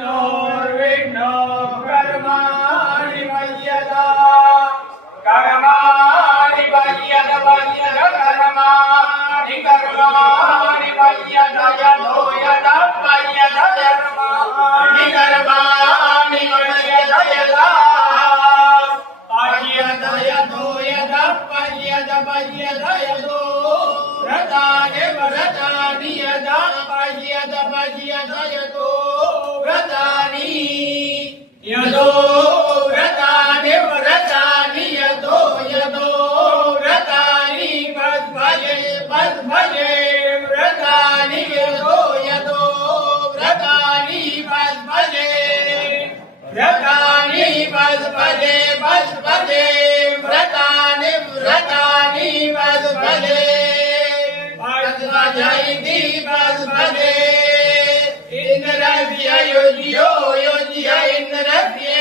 विष्णु कर्माणि मय्यदा कर्माणि मय्यद मय्यद कर्माणि कर्माणि मय्यद यदो यद मय्यद कर्माणि कर्माणि मय्यद यदा मय्यद यदो यद मय्यद मय्यद यदो व्रतानि व्रतानि यदा मय्यद मय्यद यदो व्रतानि यदो व्रतानि व्रतानि यदो यदो व्रतानि भजे व्रतानि यदो यदो व्रतानि भजे व्रतानि भजे व्रतानि व्रतानि भजे भजे इंद्रभ्य योज्यो योज्य इंद्रभ्य